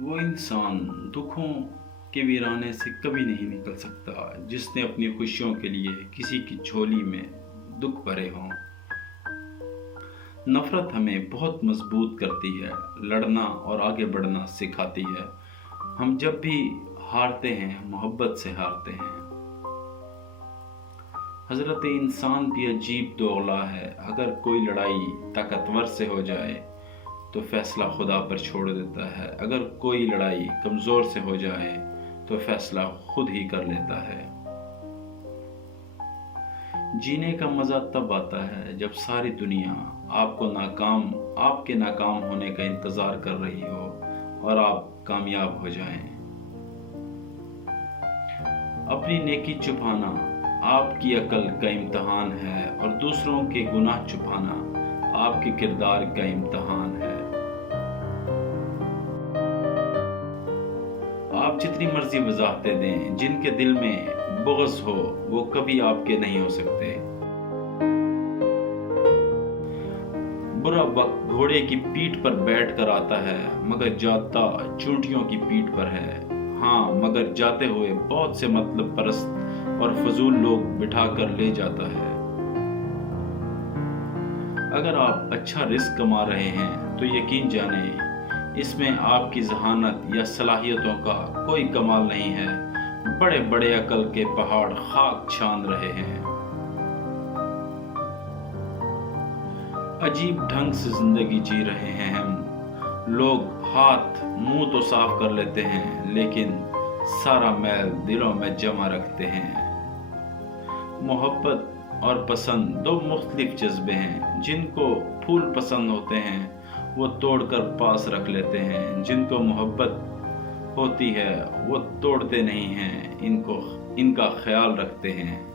وہ انسان دکھوں کے ویرانے سے کبھی نہیں نکل سکتا جس نے اپنی خوشیوں کے لیے کسی کی جھولی میں دکھ بھرے ہوں۔ نفرت ہمیں بہت مضبوط کرتی ہے، لڑنا اور آگے بڑھنا سکھاتی ہے۔ ہم جب بھی ہارتے ہیں محبت سے ہارتے ہیں۔ حضرت انسان بھی عجیب دوغلا ہے۔ اگر کوئی لڑائی طاقتور سے ہو جائے تو فیصلہ خدا پر چھوڑ دیتا ہے، اگر کوئی لڑائی کمزور سے ہو جائے تو فیصلہ خود ہی کر لیتا ہے۔ جینے کا مزہ تب آتا ہے جب ساری دنیا آپ کے ناکام ہونے کا انتظار کر رہی ہو اور آپ کامیاب ہو جائیں۔ اپنی نیکی چھپانا آپ کی عقل کا امتحان ہے اور دوسروں کے گناہ چھپانا آپ کے کردار کا امتحان ہے۔ آپ جتنی مرضی وضاحتیں دیں، جن کے دل میں بغض ہو وہ کبھی آپ کے نہیں ہو سکتے۔ برا وقت گھوڑے کی پیٹھ پر بیٹھ کر آتا ہے مگر جاتا چونٹیوں کی پیٹھ پر ہے۔ ہاں، مگر جاتے ہوئے بہت سے مطلب پرست اور فضول لوگ بٹھا کر لے جاتا ہے۔ اگر آپ اچھا رزق کما رہے ہیں تو یقین جانیں اس میں آپ کی ذہانت یا صلاحیتوں کا کوئی کمال نہیں ہے۔ بڑے بڑے عقل کے پہاڑ خاک چھان رہے ہیں۔ عجیب ڈھنگ سے زندگی جی رہے ہیں ہم۔ لوگ ہاتھ منہ تو صاف کر لیتے ہیں لیکن سارا میل دلوں میں جمع رکھتے ہیں۔ محبت اور پسند دو مختلف جذبے ہیں۔ جن کو پھول پسند ہوتے ہیں وہ توڑ کر پاس رکھ لیتے ہیں، جن کو محبت ہوتی ہے وہ توڑتے نہیں ہیں، ان کا خیال رکھتے ہیں۔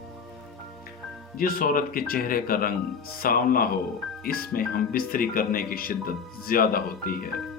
جس عورت کے چہرے کا رنگ سانولا ہو اس میں ہم بستری کرنے کی شدت زیادہ ہوتی ہے۔